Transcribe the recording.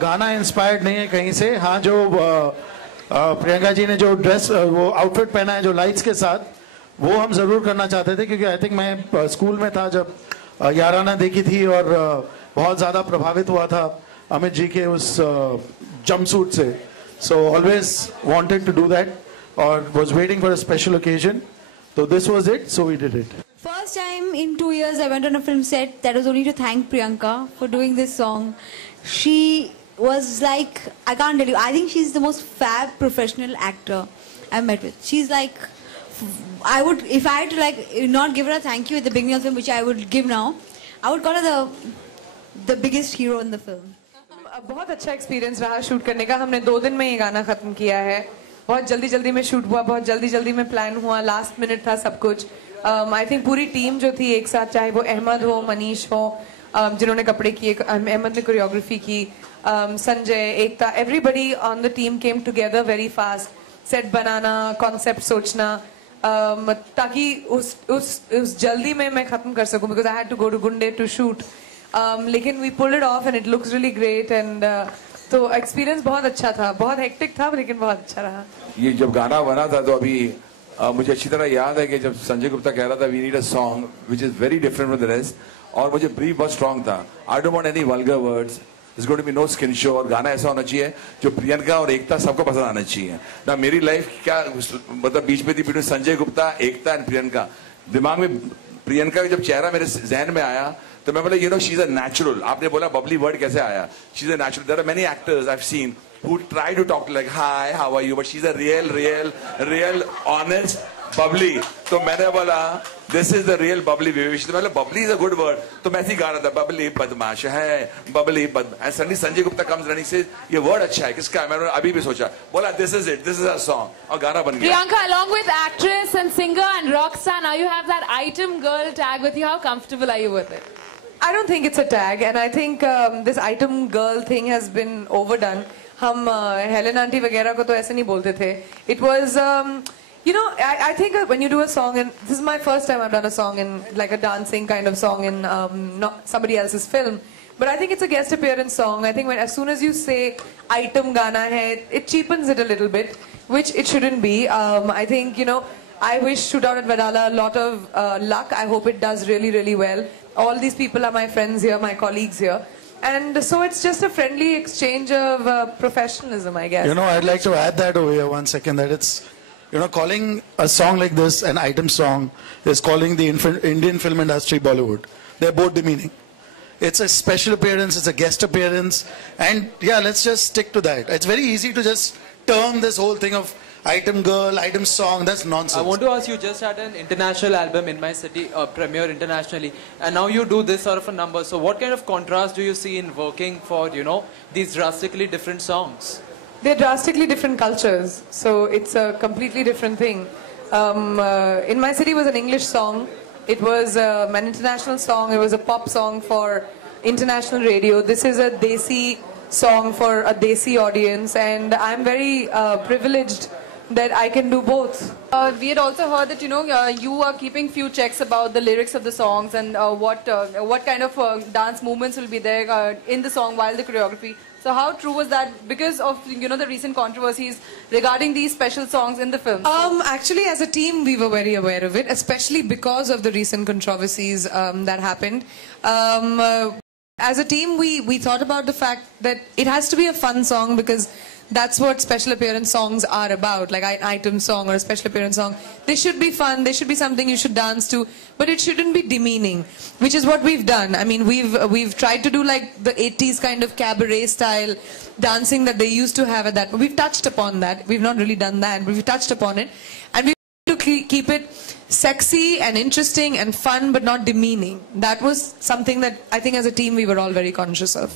गाना इंस्पायर्ड नहीं है कहीं से। हाँ, जो प्रियंका जी ने जो ड्रेस वो आउटफिट पहना है जो लाइट्स के साथ, वो हम जरूर करना चाहते थे, क्योंकि आई थिंक मैं स्कूल में था जब याराना देखी थी और बहुत ज्यादा प्रभावित हुआ था अमित जी के उस जंपसूट से। So always wanted to do that और was waiting for a special occasion, so this was it, so we did it. First time in 2 years I went on a film set. That was only to thank Priyanka for doing this song. She was like, I can't tell you, I think she's the most fab professional actor I've met with. She's like, I would, if I had to like not give her a thank you at the beginning of the film, which I would give now, I would call her the biggest hero in the film. बहुत अच्छा experience रहा shoot करने का। हमने 2 दिन में ये गाना खत्म किया है। बहुत जल्दी में शूट हुआ, बहुत जल्दी में प्लान हुआ, लास्ट मिनट था सब कुछ। आई थिंक पूरी टीम जो थी एक साथ, चाहे वो अहमद हो, मनीष हो, जिन्होंने कपड़े किए, अहमद ने कोरियोग्राफी की, Sanjay, Ekta, everybody on the team came together very fast. Set बनाना, कॉन्सेप्ट सोचना, ताकि उस जल्दी में मैं खत्म कर सकूं, because I had to go to Gunday to shoot. लेकिन we pulled it off and it looks really great and तो एक्सपीरियंस बहुत अच्छा था। बहुत हेक्टिक था लेकिन बहुत अच्छा रहा। ये जब गाना बना था तो अभी मुझे अच्छी तरह याद है कि जब संजय गुप्ता कह रहा था we need a song which is very different from the rest, और मुझे ब्रीफ बहुत स्ट्रॉन्ग था। I don't want any vulgar words, it's going to be no skin show, और गाना ऐसा होना चाहिए जो प्रियंका और एकता सबको पसंद आना चाहिए ना। मेरी लाइफ क्या मतलब बीच में थी between Sanjay Gupta, Ekta and Priyanka. दिमाग में प्रियंका का जब चेहरा मेरे जहन में आया तो मैं बोला, you know, she is a natural. आपने बोला बबली वर्ड कैसे आया, she is a natural. There are many actors I have seen who try to talk like hi how are you, but she's a real honest bubbly. तो मैंने बोला this is the real bubbly Vivish। मतलब bubbly is a good word, तो मैं ऐसे ही गा रहा था bubbly बदमाश है, bubbly and suddenly Sanjay Gupta comes running says ये word अच्छा है, किसका है? मैंने अभी भी सोचा, बोला this is it, this is our song, और गाना बन गया। Priyanka, along with actress and singer and rock star, now you have that item girl tag with you. How comfortable are you with it? I don't think it's a tag, and I think this item girl thing has been overdone. हम Helen aunty वगैरह को तो ऐसे नहीं बोलते थे। It was you know, I think when you do a song, and this is my first time I've done a song in like a dancing kind of song in not somebody else's film, but I think it's a guest appearance song. I think when as soon as you say item gana hai, it cheapens it a little bit, which it shouldn't be. I think, you know, I wish Shootout at Vedala a lot of luck. I hope it does really well. All these people are my friends here, my colleagues here. And so it's just a friendly exchange of professionalism, I guess. You know, I'd like to add that over here 1 second, that it's, you know, calling a song like this an item song is calling the Indian film industry Bollywood. They're both demeaning. It's a special appearance, it's a guest appearance, and yeah, let's just stick to that. It's very easy to just term this whole thing of item girl, item song, that's nonsense. I want to ask you, just had an international album in my city, premiere internationally, and now you do this sort of a number. So what kind of contrast do you see in working for, you know, these drastically different songs? They're drastically different cultures, so it's a completely different thing. In My City was an English song. It was an international song. It was a pop song for international radio. This is a Desi song for a Desi audience, and I'm very privileged that I can do both. We had also heard that, you know, you are keeping few checks about the lyrics of the songs and what kind of dance movements will be there in the song while the choreography. So how true was that, because of, you know, the recent controversies regarding these special songs in the film? Actually, as a team, we were very aware of it, especially because of the recent controversies that happened. As a team, we thought about the fact that it has to be a fun song, because that's what special appearance songs are about, like an item song or a special appearance song. They should be fun, they should be something you should dance to, but it shouldn't be demeaning, which is what we've done. I mean, we've tried to do like the 80s kind of cabaret style dancing that they used to have at that. We've touched upon that. We've not really done that, but we've touched upon it. And we to keep it sexy and interesting and fun, but not demeaning. That was something that I think as a team we were all very conscious of.